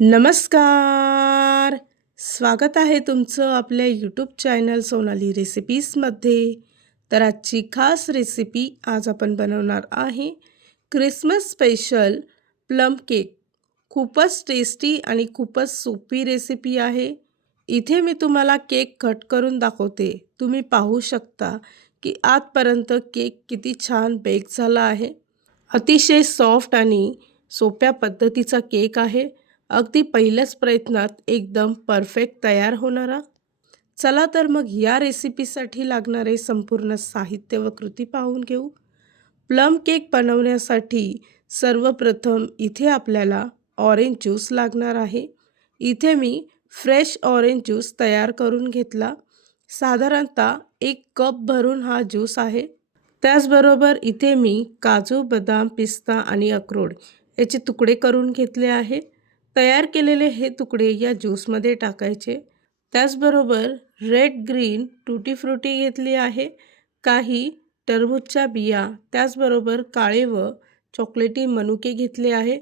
नमस्कार. स्वागत आहे तुमचं आपल्या यूट्यूब चॅनल सोनाली रेसिपीजमध्ये. तर आजची खास रेसिपी आज आपण बनवणार आहे क्रिसमस स्पेशल प्लम केक. खूपच टेस्टी आणि खूपच सोपी रेसिपी आहे. इथे मी तुम्हाला केक कट करून दाखवते. तुम्ही पाहू शकता की आतपर्यंत केक किती छान बेक झाला आहे. अतिशय सॉफ्ट आणि सोप्या पद्धतीचा केक आहे. अगदी पहिल्याच प्रयत्नात एकदम परफेक्ट तयार होणारा. चला तर मग या रेसिपीसाठी लागणारे संपूर्ण साहित्य व कृती पाहून घेऊ. प्लम केक बनवण्यासाठी सर्वप्रथम इथे आपल्याला ऑरेंज ज्यूस लागणार आहे. इथे मी फ्रेश ऑरेंज ज्यूस तयार करून घेतला. साधारणतः 1 कप भरून हा ज्यूस आहे. त्याचबरोबर इथे मी काजू, बदाम, पिस्ता आणि अक्रोड याचे तुकडे करून घेतले आहे. तयार केलेले हे तुकडे या ज्यूसमध्ये टाकायचे. त्याचबरोबर रेड ग्रीन टूटी फ्रुटी घेतली आहे. काही टरबूजच्या बिया, त्याचबरोबर काळे व चॉकलेटी मनुके घेतले आहे.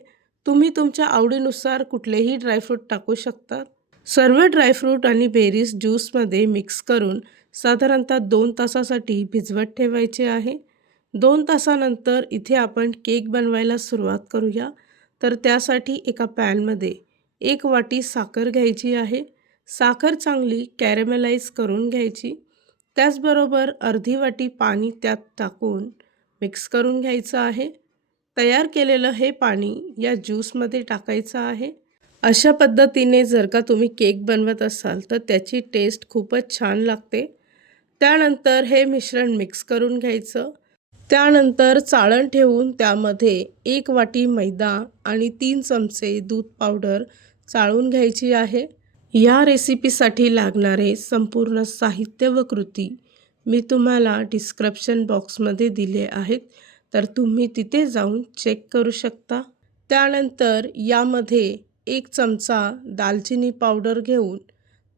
तुम्ही तुमच्या आवडीनुसार कुठलेही ड्रायफ्रूट टाकू शकता. सर्व ड्रायफ्रूट आणि बेरीज ज्यूसमध्ये मिक्स करून साधारणतः 2 तासासाठी भिजवत ठेवायचे आहे. 2 तासानंतर इथे आपण केक बनवायला सुरुवात करूया. तर त्यासाठी एका पॅनमध्ये 1 वाटी साखर घ्यायची आहे. साखर चांगली कॅरेमलाइज करून घ्यायची. त्याचबरोबर अर्धी वाटी पाणी त्यात टाकून मिक्स करून घ्यायचं आहे. तयार केलेलं हे पाणी या ज्यूसमध्ये टाकायचं आहे. अशा पद्धतीने जर का तुम्ही केक बनवत असाल तर त्याची टेस्ट खूपच छान लागते. त्यानंतर हे मिश्रण मिक्स करून घ्यायचं. त्यानंतर चाळण ठेवून त्यामध्ये 1 वाटी मैदा आणि 3 चमचे दूध पावडर चाळून घ्यायची आहे. या रेसिपीसाठी लागणारे संपूर्ण साहित्य व कृती मी तुम्हाला डिस्क्रिप्शन बॉक्समध्ये दिले आहेत, तर तुम्ही तिथे जाऊन चेक करू शकता. त्यानंतर यामध्ये 1 चमचा दालचिनी पावडर घेऊन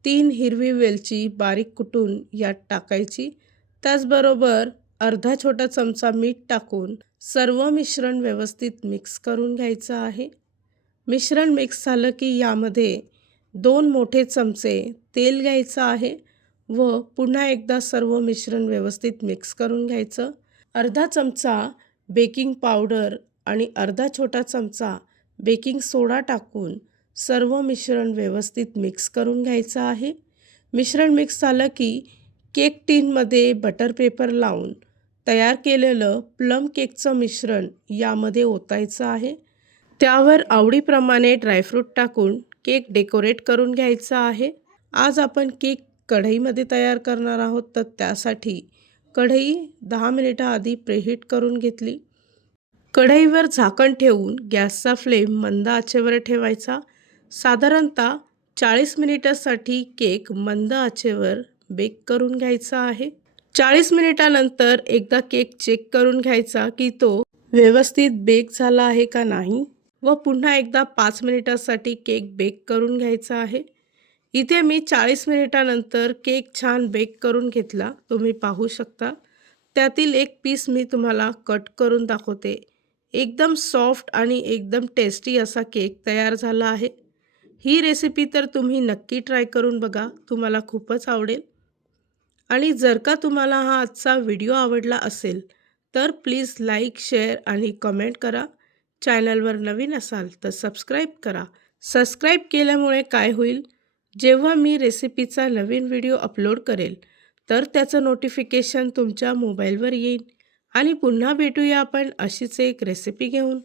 3 हिरवी वेलची बारीक कुटून यात टाकायची. त्याचबरोबर अर्धा छोटा चमचा मीठ टाकून सर्व मिश्रण व्यवस्थित मिक्स करून घ्यायचं आहे. मिश्रण मिक्स झालं की यामध्ये 2 मोठे चमचे तेल घ्यायचं आहे व पुन्हा एकदा सर्व मिश्रण व्यवस्थित मिक्स करून घ्यायचं. अर्धा चमचा बेकिंग पावडर आणि अर्धा छोटा चमचा बेकिंग सोडा टाकून सर्व मिश्रण व्यवस्थित मिक्स करून घ्यायचं आहे. मिश्रण मिक्स झालं की केक टिनमध्ये बटर पेपर लावून तयार केलेलं प्लम केकचं मिश्रण यामध्ये ओतायचं आहे. त्यावर आवडीप्रमाणे ड्रायफ्रूट टाकून केक डेकोरेट करून घ्यायचा आहे. आज आपण केक कढईमध्ये तयार करणार आहोत, तर त्यासाठी कढई 10 मिनिटं आधी प्रीहीट करून घेतली. कढईवर झाकण ठेवून गॅसचा फ्लेम मंद आचेवर ठेवायचा. साधारणतः 40 मिनिटासाठी केक मंद आचेवर बेक करून घ्यायचा आहे. 40 मिनिटानंतर एकदा केक चेक करून घ्यायचा की तो व्यवस्थित बेक झाला आहे का नाही व पुन्हा एकदा 5 मिनिटासाठी केक बेक करून घ्यायचा आहे. इथे मी 40 मिनिटानंतर केक छान बेक करून घेतला. तुम्ही पाहू शकता. त्यातील एक पीस मी तुम्हाला कट करून दाखवते. एकदम सॉफ्ट आणि एकदम टेस्टी असा केक तयार झाला आहे. ही रेसिपी तर तुम्ही नक्की ट्राय करून बघा. तुम्हाला खूपच आवडेल. आणि जर का तुम्हाला हा आजचा व्हिडिओ आवडला असेल तर प्लीज लाईक, शेअर आणि कमेंट करा. चॅनलवर नवीन असाल तर सबस्क्राईब करा. सबस्क्राईब केल्यामुळे काय होईल, जेव्हा मी रेसिपीचा नवीन व्हिडिओ अपलोड करेल तर त्याचं नोटिफिकेशन तुमच्या मोबाईलवर येईल. आणि पुन्हा भेटूया आपण अशीच एक रेसिपी घेऊन.